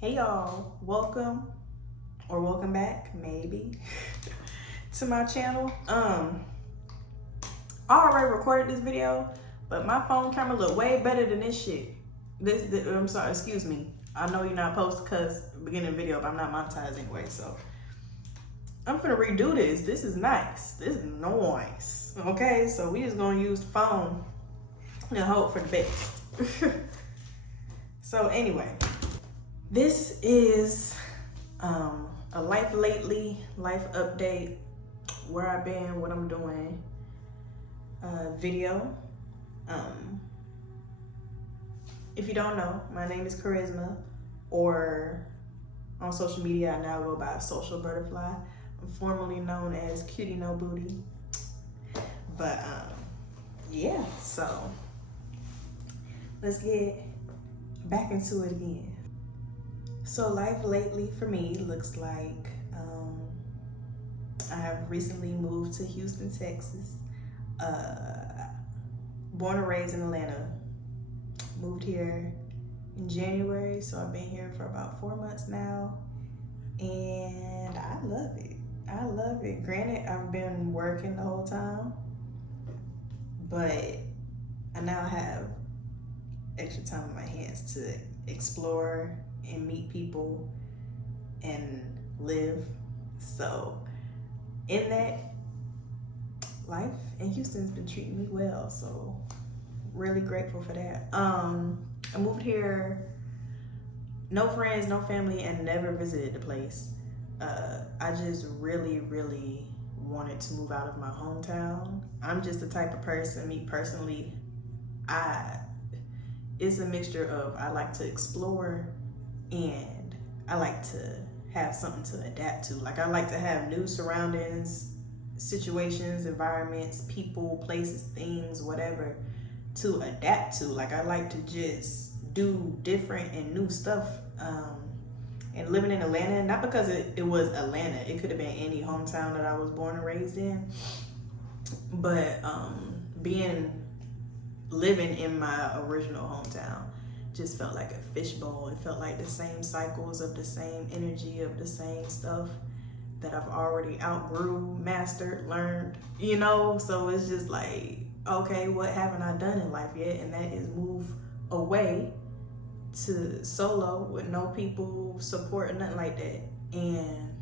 Hey y'all, welcome back, maybe, to my channel. I already recorded this video, but my phone camera look way better than this shit. I'm sorry, excuse me. I know you're not supposed to cuss beginning of the video, but I'm not monetized anyway, so I'm gonna redo this. This is nice. This is nice. Okay, so we just gonna use the phone and hope for the best. So anyway. This is a life lately, life update, where I've been, what I'm doing, video. If you don't know, my name is Charisma, or on social media I now go by Social Butterfly. I'm formerly known as Cutie No Booty. But yeah, so let's get back into it again. So life lately for me looks like I have recently moved to Houston, Texas. Born and raised in Atlanta. Moved here in January, so I've been here for about 4 months now. And I love it. I love it. Granted, I've been working the whole time, but I now have extra time on my hands to explore and meet people and live. So in that, life in Houston's been treating me well, so really grateful for that. I moved here, no friends, no family, and never visited the place. I just really wanted to move out of my hometown. I'm just the type of person, me personally, it's a mixture of I like to explore and I like to have something to adapt to. Like, I like to have new surroundings, situations, environments, people, places, things, whatever, to adapt to. Like, I like to just do different and new stuff. And living in Atlanta, not because it was Atlanta, it could have been any hometown that I was born and raised in, but living in my original hometown just felt like a fishbowl. It felt like the same cycles of the same energy of the same stuff that I've already outgrew, mastered, learned, So it's just like, okay, what haven't I done in life yet? And that is move away to solo with no people support or nothing like that, and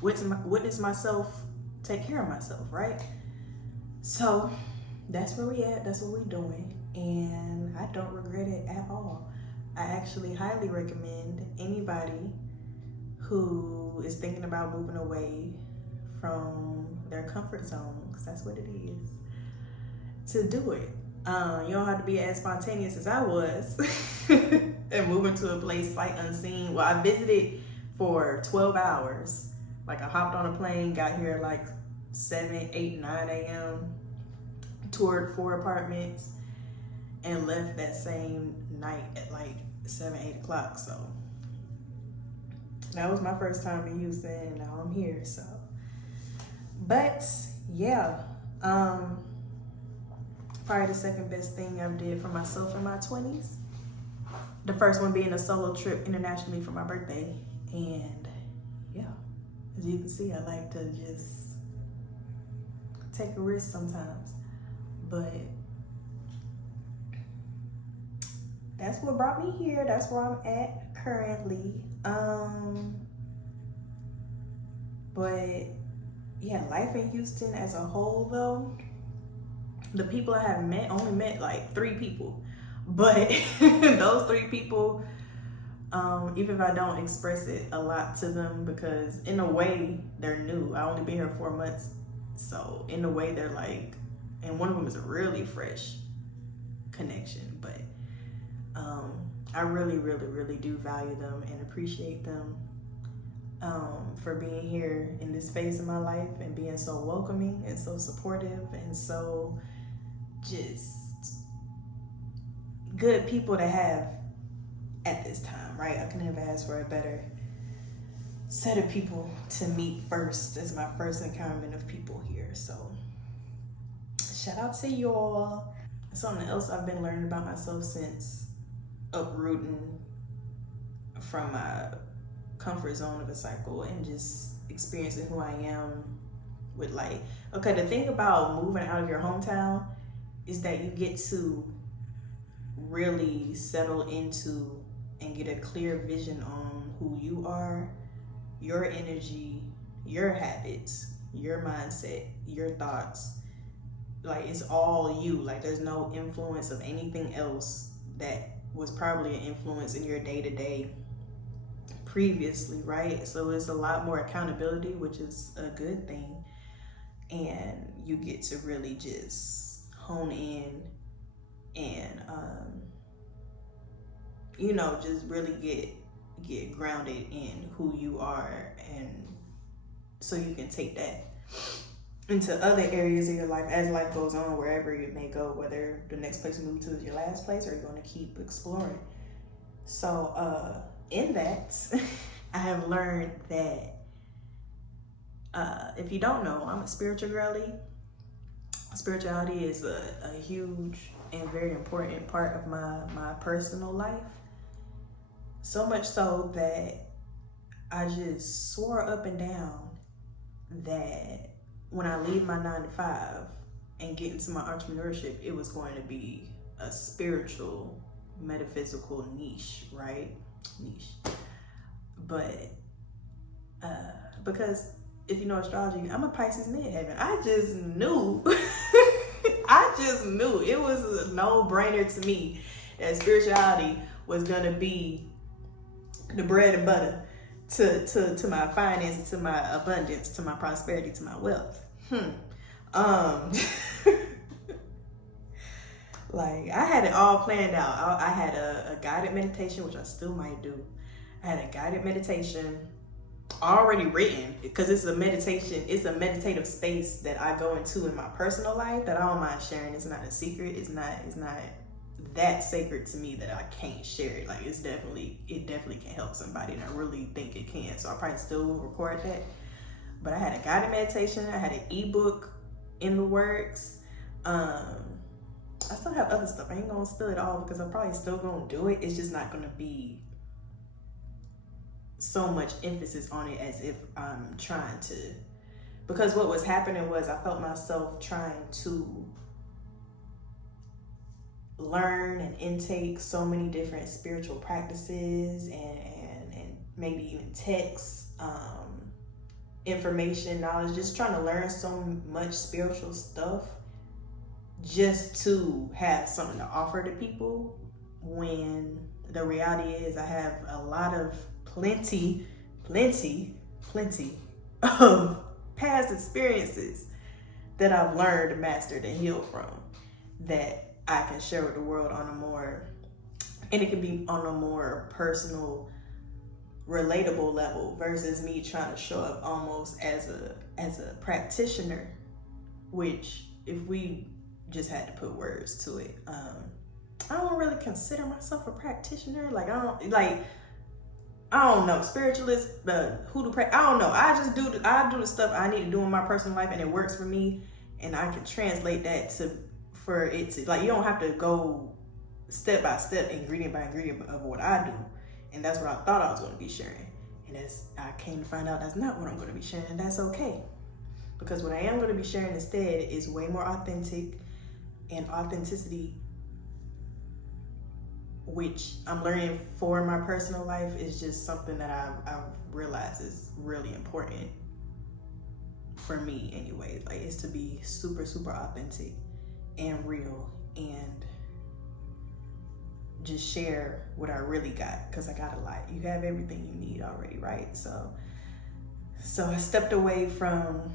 witness myself take care of myself, right? So that's where we at, that's what we're doing, and I don't regret it at all. I actually highly recommend anybody who is thinking about moving away from their comfort zone, because that's what it is, to do it. You don't have to be as spontaneous as I was and moving to a place sight unseen. Well, I visited for 12 hours. Like, I hopped on a plane, got here at like 7, 8, 9 a.m., toured 4 apartments, and left that same night at like 7, 8 o'clock. So that was my first time in Houston, and now I'm here. So, but yeah, probably the second best thing I've did for myself in my 20s. The first one being a solo trip internationally for my birthday. And yeah, as you can see, I like to just take a risk sometimes. But that's what brought me here. That's where I'm at currently. But yeah, life in Houston as a whole though, the people I have met, only met like 3 people. But those 3 people, even if I don't express it a lot to them, because in a way they're new. I only been here 4 months. So in a way they're like, and one of them is a really fresh connection, but I really do value them and appreciate them for being here in this phase of my life and being so welcoming and so supportive and so just good people to have at this time, right? I couldn't have asked for a better set of people to meet first as my first encounterment of people here. So shout out to y'all. Something else I've been learning about myself since uprooting from my comfort zone of a cycle and just experiencing who I am with like, okay, the thing about moving out of your hometown is that you get to really settle into and get a clear vision on who you are, your energy, your habits, your mindset, your thoughts. Like, it's all you. Like, there's no influence of anything else that was probably an influence in your day-to-day previously, right? So it's a lot more accountability, which is a good thing. And you get to really just hone in and just really get grounded in who you are, and so you can take that into other areas of your life as life goes on, wherever it may go, whether the next place you move to is your last place or you're going to keep exploring. So in that, I have learned that if you don't know, I'm a spiritual girly. Spirituality is a huge and very important part of my personal life. So much so that I just swore up and down that when I leave my 9 to 5 and get into my entrepreneurship, it was going to be a spiritual, metaphysical niche, right? But because if you know astrology, I'm a Pisces midheaven. I just knew. It was a no-brainer to me that spirituality was going to be the bread and butter to my finances, to my abundance, to my prosperity, to my wealth. Like, I had it all planned out. I had a guided meditation, which I still might do. I had a guided meditation already written, because it's a meditative space that I go into in my personal life that I don't mind sharing. It's not a secret. It's not that sacred to me that I can't share it. Like, it definitely can help somebody, and I really think it can. So I probably still will record that. But I had a guided meditation. I had an ebook in the works. I still have other stuff. I ain't gonna spill it all because I'm probably still gonna do it. It's just not gonna be so much emphasis on it as if I'm trying to, because what was happening was I felt myself trying to learn and intake so many different spiritual practices and maybe even texts, information, knowledge, just trying to learn so much spiritual stuff just to have something to offer to people, when the reality is I have a lot of plenty of past experiences that I've learned, mastered, and healed from, that I can share with the world on a more, and it can be on a more personal, relatable level, versus me trying to show up almost as a practitioner, which, if we just had to put words to it, I don't really consider myself a practitioner. Like, I don't know, spiritualist, hoodoo I don't know. I do the stuff I need to do in my personal life, and it works for me, and I can translate that for it to, like, you don't have to go step by step, ingredient by ingredient of what I do. And that's what I thought I was going to be sharing. And I came to find out that's not what I'm going to be sharing, and that's okay. Because what I am going to be sharing instead is way more authentic, and authenticity, which I'm learning for my personal life, is just something that I've realized is really important for me anyway. Like, it's to be super, super authentic and real, and just share what I really got, because I got a lot. You have everything you need already, right? So I stepped away from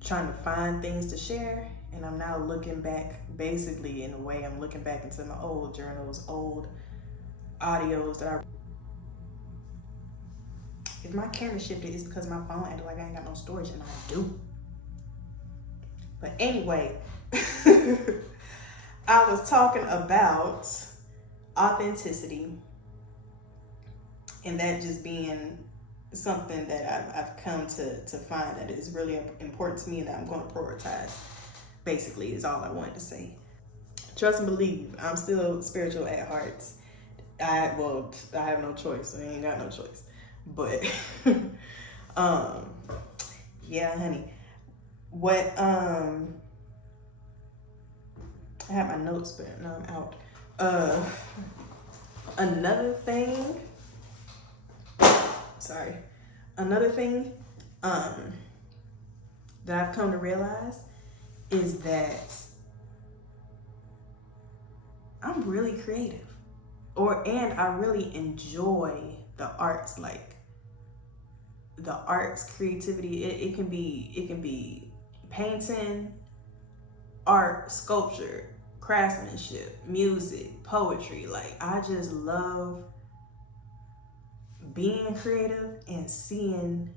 trying to find things to share, and I'm now looking back, basically, in a way, I'm looking back into my old journals, old audios that if my camera shifted, it's because my phone acted like I ain't got no storage, and I do. But anyway, I was talking about authenticity, and that just being something that I've come to find that is really important to me, and that I'm going to prioritize, basically, is all I wanted to say. Trust and believe, I'm still spiritual at heart. I have no choice. I ain't got no choice. But yeah, honey. What I had my notes, but now I'm out. Another thing. Sorry. Another thing that I've come to realize is that I'm really creative. And I really enjoy the arts, like the arts, creativity. It can be painting, art, sculpture, craftsmanship, music, poetry. Like I just love being creative and seeing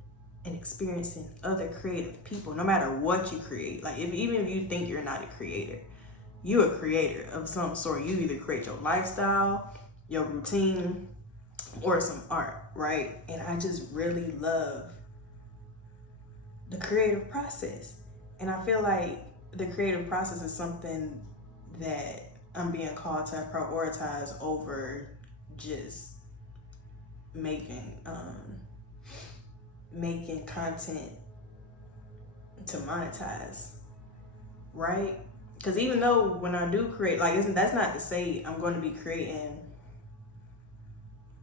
and experiencing other creative people, no matter what you create. Like even if you think you're not a creator, you're a creator of some sort. You either create your lifestyle, your routine, or some art, right? And I just really love the creative process. And I feel like the creative process is something that I'm being called to prioritize over just making content to monetize, right? Because even though when I do create, like, that's not to say I'm going to be creating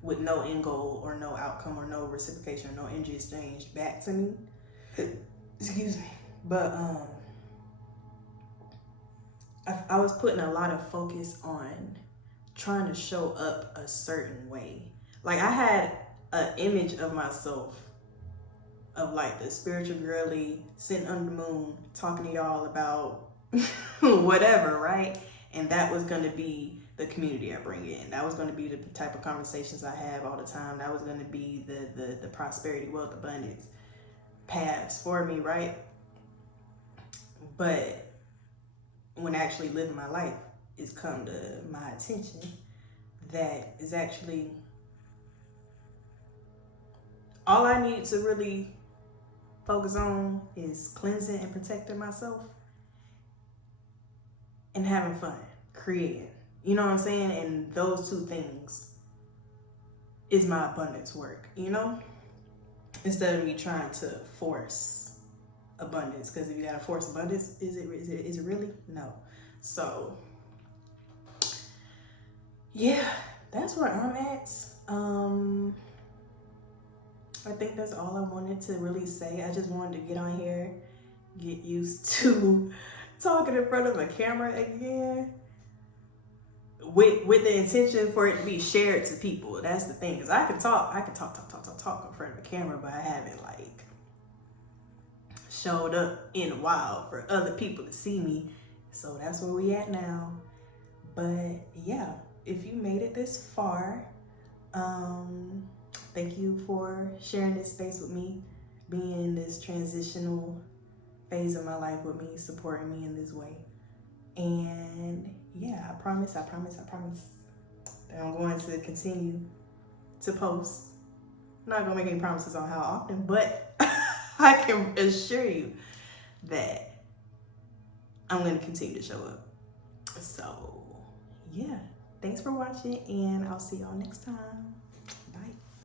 with no end goal or no outcome or no reciprocation or no energy exchange back to me. Excuse me. But I was putting a lot of focus on trying to show up a certain way. Like I had an image of myself of like the spiritual girly sitting under the moon talking to y'all about whatever, right? And that was going to be the community I bring in. That was going to be the type of conversations I have all the time. That was going to be the prosperity, wealth, abundance paths for me, right? But when actually living my life, it's come to my attention that is actually all I need to really focus on is cleansing and protecting myself and having fun, creating. You know what I'm saying? And those two things is my abundance work, you know? Instead of me trying to force abundance. Because if you gotta force abundance, is it really? No. So, yeah, that's where I'm at. I think that's all I wanted to really say. I just wanted to get on here, get used to talking in front of a camera again with the intention for it to be shared to people. That's the thing, because I can talk in front of a camera, but I haven't like showed up in a while for other people to see me. So that's where we at now. But yeah, if you made it this far, thank you for sharing this space with me, being in this transitional phase of my life with me, supporting me in this way. And yeah, I promise that I'm going to continue to post. I'm not gonna make any promises on how often, but I can assure you that I'm gonna continue to show up. So yeah, thanks for watching, and I'll see y'all next time.